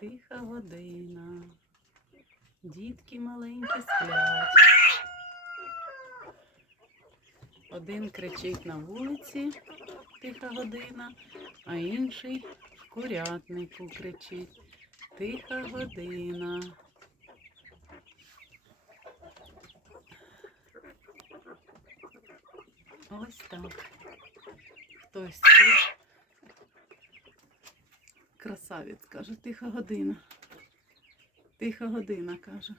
Тиха година. Дітки маленькі сплять. Один кричить на вулиці, тиха година, а інший в курятнику кричить. Тиха година. Ось так. Хтось тут. Красавець каже, тиха година. Тиха година, каже.